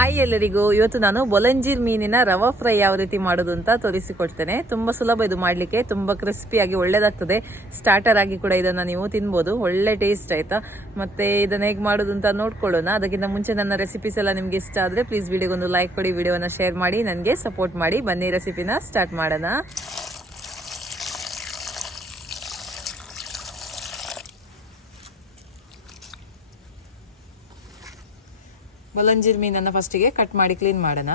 Hi ಎಲ್ಲರಿಗೂ. ಇವತ್ತು ನಾನು ಬೊಲಂಜೀರ್ ಮೀನಿನ ರವಾ ಫ್ರೈ ಯಾವ ರೀತಿ ಮಾಡೋದು ಅಂತ ತೋರಿಸಿಕೊಡ್ತೇನೆ. ತುಂಬಾ ಸುಲಭ ಇದು ಮಾಡ್ಲಿಕ್ಕೆ, ತುಂಬಾ ಕ್ರಿಸ್ಪಿಯಾಗಿ ಒಳ್ಳೇದಾಗ್ತದೆ. ಸ್ಟಾರ್ಟರ್ ಆಗಿ ಕೂಡ ಇದನ್ನ ನೀವು ತಿನ್ಬೋದು, ಒಳ್ಳೆ ಟೇಸ್ಟ್ ಆಯ್ತಾ. ಮತ್ತೆ ಇದನ್ನ ಹೇಗೆ ಮಾಡೋದು ಅಂತ ನೋಡ್ಕೊಳ್ಳೋಣ. ಅದಕ್ಕಿಂತ ಮುಂಚೆ ನನ್ನ ರೆಸಿಪೀಸ್ ಎಲ್ಲ ನಿಮ್ಗೆ ಇಷ್ಟ ಆದ್ರೆ ಪ್ಲೀಸ್ ವಿಡಿಯೋಗೊಂದು ಲೈಕ್ ಕೊಡಿ, ವಿಡಿಯೋನ ಶೇರ್ ಮಾಡಿ, ನನಗೆ ಸಪೋರ್ಟ್ ಮಾಡಿ. ಬನ್ನಿ ರೆಸಿಪಿನ ಸ್ಟಾರ್ಟ್ ಮಾಡೋಣ. ಬೊಲಂಜೀರ್ ಮೀನನ್ನು ಫಸ್ಟಿಗೆ ಕಟ್ ಮಾಡಿ ಕ್ಲೀನ್ ಮಾಡೋಣ.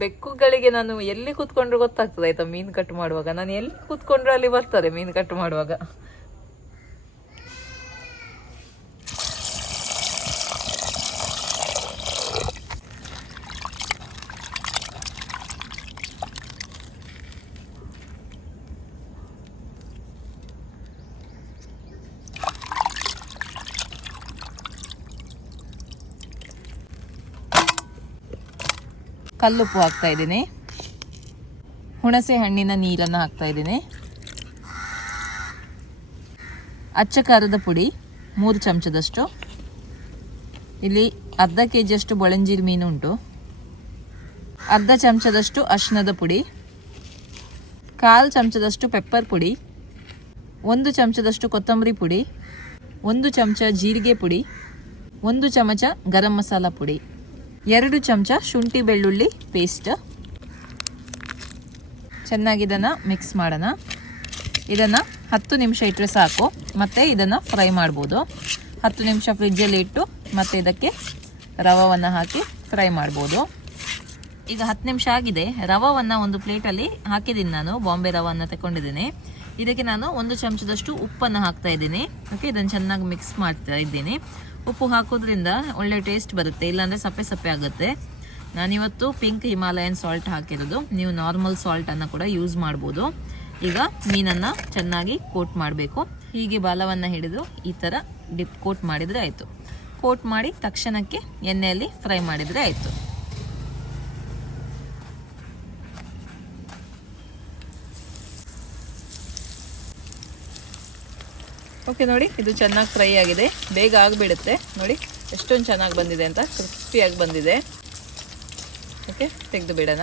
ಬೆಕ್ಕುಗಳಿಗೆ ನಾನು ಎಲ್ಲಿ ಕೂತ್ಕೊಂಡ್ರು ಗೊತ್ತಾಗ್ತದೆ ಆಯ್ತಾ, ಮೀನು ಕಟ್ ಮಾಡುವಾಗ. ನಾನು ಎಲ್ಲಿ ಕೂತ್ಕೊಂಡ್ರು ಅಲ್ಲಿ ಬರ್ತದೆ ಮೀನು ಕಟ್ ಮಾಡುವಾಗ. ಕಲ್ಲುಪ್ಪು ಹಾಕ್ತಾ ಇದ್ದೀನಿ, ಹುಣಸೆ ಹಣ್ಣಿನ ನೀರನ್ನು ಹಾಕ್ತಾ ಇದ್ದೀನಿ, ಅಚ್ಚ ಖಾರದ ಪುಡಿ 3 ಚಮಚದಷ್ಟು, ಇಲ್ಲಿ ಅರ್ಧ ಕೆಜಿಯಷ್ಟು ಬೊಳಂಜೀರ್ ಮೀನು ಉಂಟು, ಅರ್ಧ ಚಮಚದಷ್ಟು ಅರಿಶಿಣದ ಪುಡಿ, 1/4 ಚಮಚದಷ್ಟು ಪೆಪ್ಪರ್ ಪುಡಿ, 1 ಚಮಚದಷ್ಟು ಕೊತ್ತಂಬರಿ ಪುಡಿ, 1 ಚಮಚ ಜೀರಿಗೆ ಪುಡಿ, 1 ಚಮಚ ಗರಂ ಮಸಾಲ ಪುಡಿ, 2 ಚಮಚ ಶುಂಠಿ ಬೆಳ್ಳುಳ್ಳಿ ಪೇಸ್ಟ್. ಚೆನ್ನಾಗಿ ಇದನ್ನು ಮಿಕ್ಸ್ ಮಾಡೋಣ. ಇದನ್ನು 10 ನಿಮಿಷ ಇಟ್ಟರೆ ಸಾಕು. ಮತ್ತು ಇದನ್ನು ಫ್ರೈ ಮಾಡ್ಬೋದು. 10 ನಿಮಿಷ ಫ್ರಿಜ್ಜಲ್ಲಿ ಇಟ್ಟು ಮತ್ತೆ ಇದಕ್ಕೆ ರವಾವನ್ನು ಹಾಕಿ ಫ್ರೈ ಮಾಡ್ಬೋದು. ಈಗ 10 ನಿಮಿಷ ಆಗಿದೆ. ರವಾವನ್ನು ಒಂದು ಪ್ಲೇಟಲ್ಲಿ ಹಾಕಿದ್ದೀನಿ. ನಾನು ಬಾಂಬೆ ರವಾವನ್ನು ತಗೊಂಡಿದ್ದೀನಿ. ಇದಕ್ಕೆ ನಾನು 1 ಚಮಚದಷ್ಟು ಉಪ್ಪನ್ನು ಹಾಕ್ತಾ ಇದ್ದೀನಿ. ಓಕೆ, ಇದನ್ನು ಚೆನ್ನಾಗಿ ಮಿಕ್ಸ್ ಮಾಡ್ತಾ ಇದ್ದೀನಿ. ಉಪ್ಪು ಹಾಕೋದ್ರಿಂದ ಒಳ್ಳೆ ಟೇಸ್ಟ್ ಬರುತ್ತೆ, ಇಲ್ಲಾಂದರೆ ಸಪ್ಪೆ ಸಪ್ಪೆ ಆಗುತ್ತೆ. ನಾನಿವತ್ತು ಪಿಂಕ್ ಹಿಮಾಲಯನ್ ಸಾಲ್ಟ್ ಹಾಕಿರೋದು. ನೀವು ನಾರ್ಮಲ್ ಸಾಲ್ಟನ್ನು ಕೂಡ ಯೂಸ್ ಮಾಡ್ಬೋದು. ಈಗ ಮೀನನ್ನು ಚೆನ್ನಾಗಿ ಕೋಟ್ ಮಾಡಬೇಕು. ಹೀಗೆ ಬಾಲವನ್ನು ಹಿಡಿದು ಈ ಥರ ಕೋಟ್ ಮಾಡಿದರೆ ಆಯಿತು. ಕೋಟ್ ಮಾಡಿ ತಕ್ಷಣಕ್ಕೆ ಎಣ್ಣೆಯಲ್ಲಿ ಫ್ರೈ ಮಾಡಿದರೆ ಆಯಿತು. ಓಕೆ, ನೋಡಿ ಇದು ಚೆನ್ನಾಗಿ ಫ್ರೈ ಆಗಿದೆ. ಬೇಗ ಆಗಿಬಿಡುತ್ತೆ. ನೋಡಿ ಎಷ್ಟೊಂದು ಚೆನ್ನಾಗಿ ಬಂದಿದೆ ಅಂತ, ಕ್ರಿಸ್ಪಿಯಾಗಿ ಬಂದಿದೆ. ಓಕೆ, ತೆಗೆದು ಬಿಡೋಣ.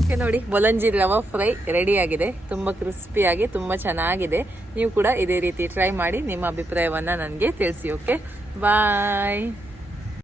ಓಕೆ, ನೋಡಿ ಬೊಲಂಜೀರ್ ರವಾ ಫ್ರೈ ರೆಡಿ ಆಗಿದೆ. ತುಂಬ ಕ್ರಿಸ್ಪಿಯಾಗಿ ತುಂಬ ಚೆನ್ನಾಗಿದೆ. ನೀವು ಕೂಡ ಇದೇ ರೀತಿ ಟ್ರೈ ಮಾಡಿ ನಿಮ್ಮ ಅಭಿಪ್ರಾಯವನ್ನು ನನಗೆ ತಿಳಿಸಿ. ಓಕೆ, ಬಾಯ್.